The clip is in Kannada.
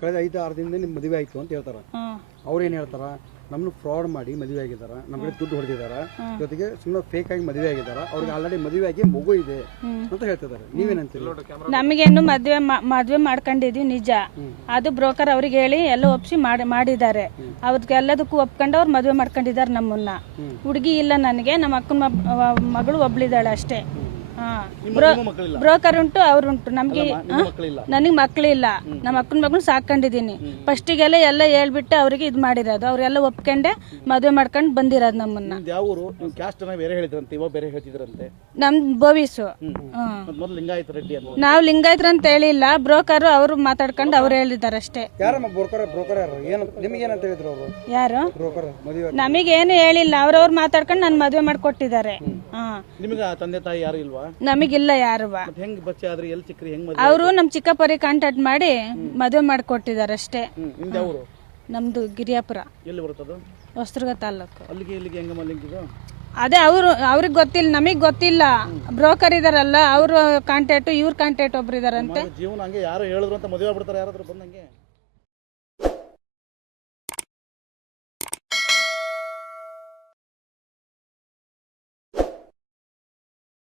ಕಳೆದ 5-6 ದಿನದಿಂದ ನಿಮ್ಮ ಮದುವೆ ಆಯ್ತು ಅಂತ ಹೇಳ್ತಾರ. ಅವ್ರು ಏನ್ ಹೇಳ್ತಾರ, ನಮ್ಮನ್ನು ಫ್ರಾಡ್ ಮಾಡಿ ಮದುವೆ ಆಗಿದಾರ, ನಮ್ಮ ಕಡೆ ದುಡ್ಡು ಹೊಡೆದಿದಾರ, ಜೊತೆಗೆ ಸುಮ್ಮನೆ ಫೇಕ್ ಆಗಿ ಮದುವೆ ಆಗಿದಾರ, ಅವ್ರಿಗೆ ಆಲ್ರೆಡಿ ಮದುವೆ ಆಗಿ ಮಗು ಇದೆ ಅಂತ ಹೇಳ್ತಿದ್ದಾರೆ. ನೀವೇನಂತೀರಿ? ನಮಗೇನು ಮದುವೆ ಮಾಡ್ಕೊಂಡಿದ್ವಿ ನಿಜ. ಅದು ಬ್ರೋಕರ್ ಅವ್ರಿಗೆ ಹೇಳಿ ಎಲ್ಲ ಒಪ್ಸಿ ಮಾಡಿದ್ದಾರೆ. ಅವ್ರಿಗೆ ಎಲ್ಲದಕ್ಕೂ ಒಪ್ಕೊಂಡು ಅವ್ರು ಮದುವೆ ಮಾಡ್ಕೊಂಡಿದ್ದಾರೆ ನಮ್ಮನ್ನ. ಹುಡುಗಿ ಇಲ್ಲ ನನಗೆ, ನಮ್ಮ ಅಕ್ಕನ ಮಗಳು ಒಬ್ಳಿದಾಳೆ ಅಷ್ಟೇ. ಬ್ರೋಕರ್ ಉಂಟು, ಅವ್ರುಂಟು. ನಮ್ಗೆ ನನಗೆ ಮಕ್ಕಳಿಲ್ಲ. ನಮ್ಮ ಅಕ್ಕನ ಮಗಳನ್ನ ಸಾಕೊಂಡಿದ್ದೀನಿ. ಫಸ್ಟಿಗೆಲ್ಲ ಎಲ್ಲ ಹೇಳ್ಬಿಟ್ಟು ಅವ್ರಿಗೆ ಇದು ಮಾಡಿರೋದು. ಅವ್ರೆಲ್ಲ ಒಪ್ಕೊಂಡೆ ಮದುವೆ ಮಾಡ್ಕೊಂಡು ಬಂದಿರೋದು ನಮ್ಮನ್ನ. ನಮ್ ಬೋವಿಸು. ನಾವು ಲಿಂಗಾಯತ್ರ ಅಂತ ಹೇಳಿಲ್ಲ, ಬ್ರೋಕರ್ ಅವರು ಮಾತಾಡ್ಕೊಂಡು ಅವ್ರು ಹೇಳಿದಾರೆ ಅಷ್ಟೇ. ಯಾರು ನಮಗೇನು ಹೇಳಿಲ್ಲ, ಅವ್ರವ್ರು ಮಾತಾಡ್ಕೊಂಡು ನಾನು ಮದುವೆ ಮಾಡ್ಕೊಟ್ಟಿದ್ದಾರೆ. ನಮಗಿಲ್ಲ ಯಾರು. ಅವರು ನಮ್ ಚಿಕ್ಕಪ್ಪರಿಗೆ ಕಾಂಟ್ಯಾಕ್ಟ್ ಮಾಡಿ ಮದುವೆ ಮಾಡ್ಕೊಟ್ಟಿದ್ದಾರೆ ಅಷ್ಟೇ. ನಮ್ದು ಗಿರಿಯಾಪುರ, ಹೊಸದುರ್ಗ ತಾಲೂಕು. ಅದೇ ಅವ್ರಿಗೆ ಗೊತ್ತಿಲ್ಲ, ನಮಗ್ ಗೊತ್ತಿಲ್ಲ. ಬ್ರೋಕರ್ ಇದಾರಲ್ಲ, ಅವ್ರ ಕಾಂಟ್ಯಾಕ್ಟ್, ಇವ್ರ ಕಾಂಟ್ಯಾಕ್ಟ್ ಒಬ್ರು ಇದಾರಂತೆ.